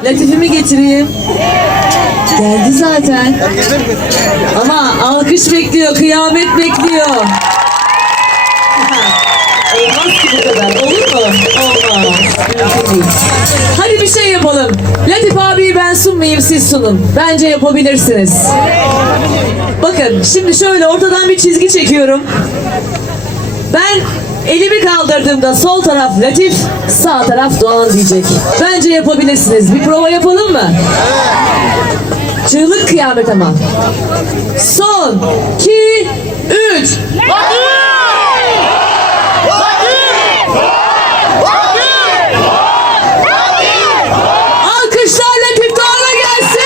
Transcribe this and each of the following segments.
Latifimi getireyim. Geldi zaten. Ama alkış bekliyor, kıyamet bekliyor. Olmaz ki bu kadar. Olur mu? Olmaz. Hadi bir şey yapalım. Latif abiyi ben sunmayayım, siz sunun. Bence yapabilirsiniz. Bakın şimdi şöyle ortadan bir çizgi çekiyorum. Ben elimi kaldırdığımda sol taraf Latif, sağ taraf Doğan diyecek. Bence yapabilirsiniz. Bir prova yapalım mı? Çığlık kıyamet ama. Son, 2, 3. Alkışlar Latif Doğan'a gelsin.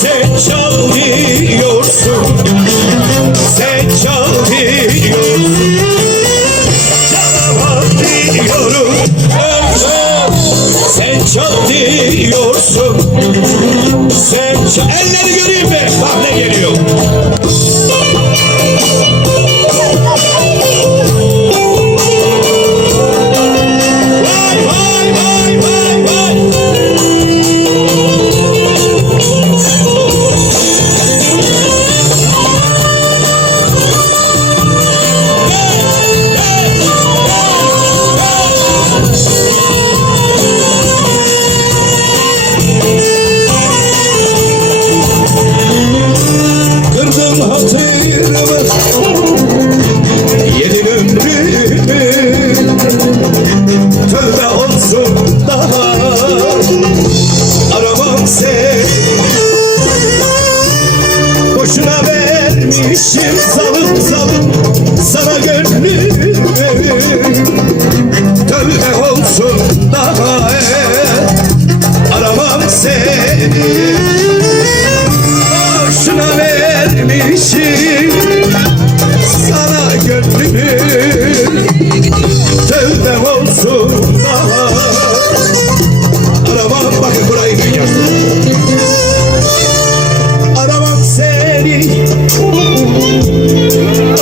Sen çalıyorsun, sen çalıyorsun. Çalamam diyorum, sen diyorsun. Elleri göreyim mi? Bak ne geliyor. Vay vay vay vay vay. Kırdın hatırımı, yedin ömrümü. Tövbe olsun daha aramam seni. Boşuna vermişim zalim zalim sana gönlümü. Tövbe olsun daha aramam seni. Boşuna vermişim sana gönlümü. Tövbe olsun daha aramam. Bakın burayı duyacağız. Aramam seni,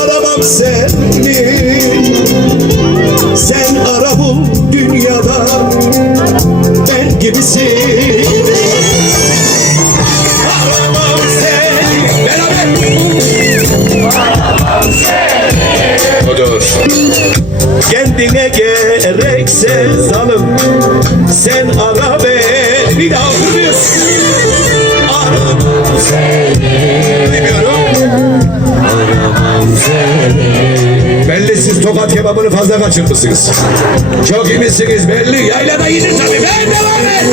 aramam seni. Sen ara bul dünyada ben gibisin. Aramam seni. Beraber. Aramam seni. Odur. Kendine gerekse zalim sen ara beni. Bir daha oturuyorsun. Aramam seni. Bilmiyorum. Aramam seni. Belli siz Tokat kebabını fazla kaçırmışsınız. Çok iyi misiniz belli. Yaylada yedin tabii. Ben devam et.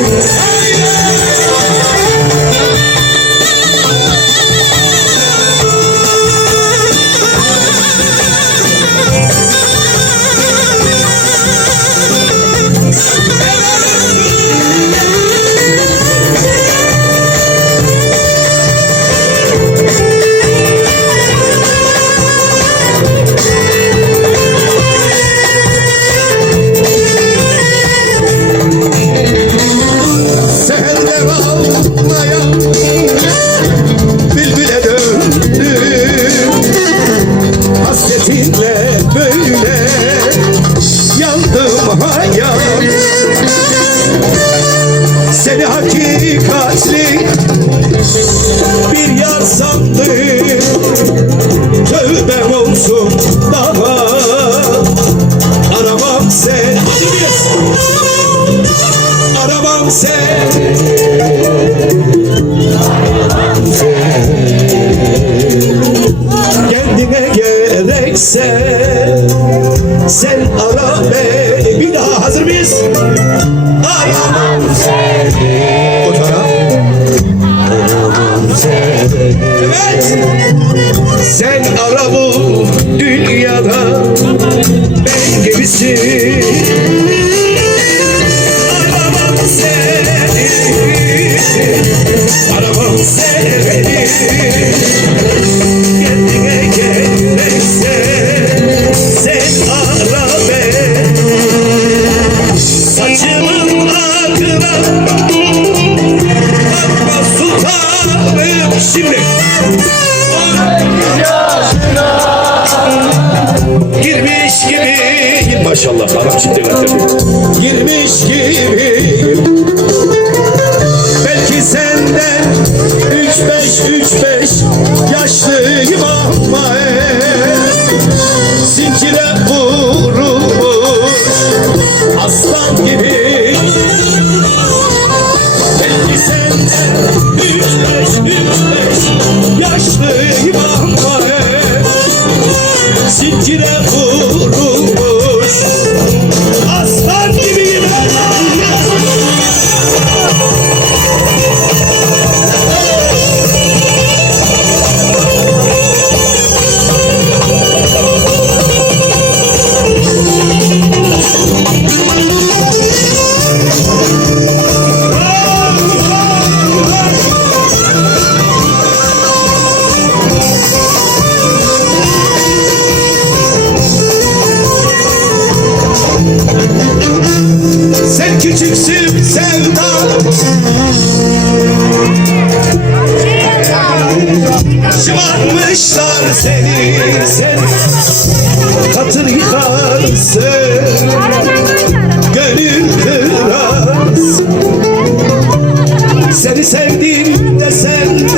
Seherler ağlaya bülbüle döndüm. Hasretinle böyle yandım hayat. Seni hakikatli bir yar sandım. Tövbem olsun daha aramam seni. Aramam seni. Kendine gerekse sen ara beni. Bir daha hazır mıyız? Aramam seni. O taraf. Aramam seni. Evet. Sen ara bu dünyada ben gibisin. Aramam seni. Aramam seni. Kendine gerekse sen ara beni. Saçımın akına bakma sultanım. Şimdi girmiş gibi maşallah Arap çiftleri girmiş gibi. Belki senden 3-5 yaşlıyım ama zincire vurulmuş aslan gibi. Belki senden 3-5 yaşlıyım ama zincire vurulmuş aslan gibiyim. sevda. Şımartmışlar seni, katır yıkarsın, gönül kırarsın. Seni sevdim desem